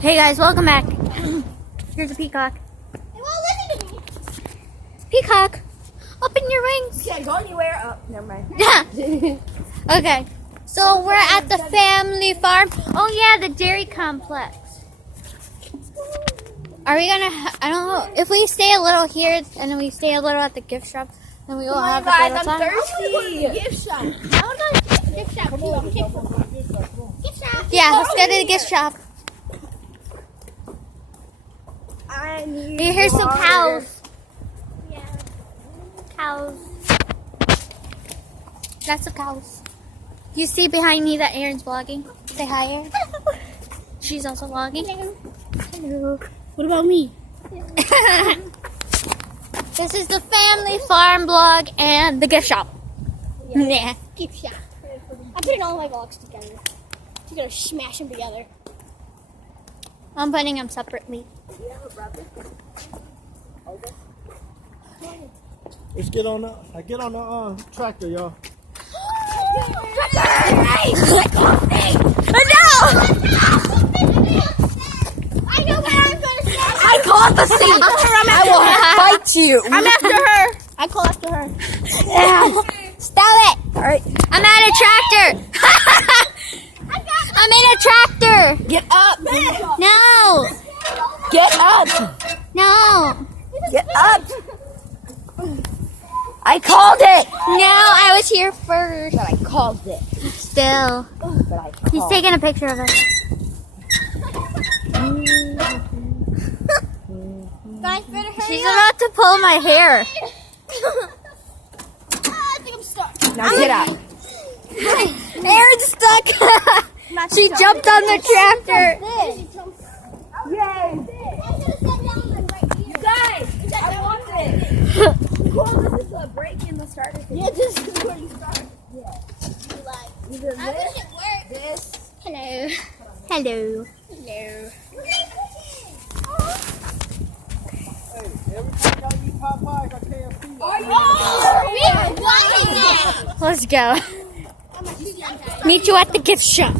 Hey guys, welcome back. Here's a peacock. It won't listen to me. Peacock, open your wings. Can't go anywhere. Oh, never mind. Yeah. Okay, so we're at the family farm. Oh yeah, the dairy complex. Are we gonna? I don't know. If we stay a little here and then we stay a little at the gift shop, then we will have a guys, little I'm time. thirsty. Gift shop. I want to go to the gift shop too. I'm kidding. Gift shop. Yeah, let's go to the gift shop. I need Here's some water. cows. Yeah. Cows. Lots of cows. You see behind me that Erin's vlogging? Say hi, Erin. She's also vlogging. Hello. What about me? This is the family farm vlog and the gift shop. Yeah. Gift shop. I'm putting all my vlogs together. You're gonna smash them together. I'm putting them separately. Let's get on the tractor, y'all. I know what I'm gonna say. I caught the seat. I will fight you. I'm after her. I call after her. Yeah. Stop it. All right. I'm at a tractor. I'm in a tractor. Get up! No. Get up! No. Get up! I called it! No, I was here first. But I called it. Still. But I called He's taking a picture of us. Guys, better hurry She's up. about to pull my hair. I think I'm stuck. Now get out. Erin's stuck. She jumped on the tractor. Yay! Guys, I want it. Cool, this is a break in the starter. Yeah, this is where you start. Yeah. I wish it worked. This. Hello. Hello. Hello. Every time y'all eat Popeyes, I pay a fee. Oh, we are playing now. Let's go. Meet you at the gift shop.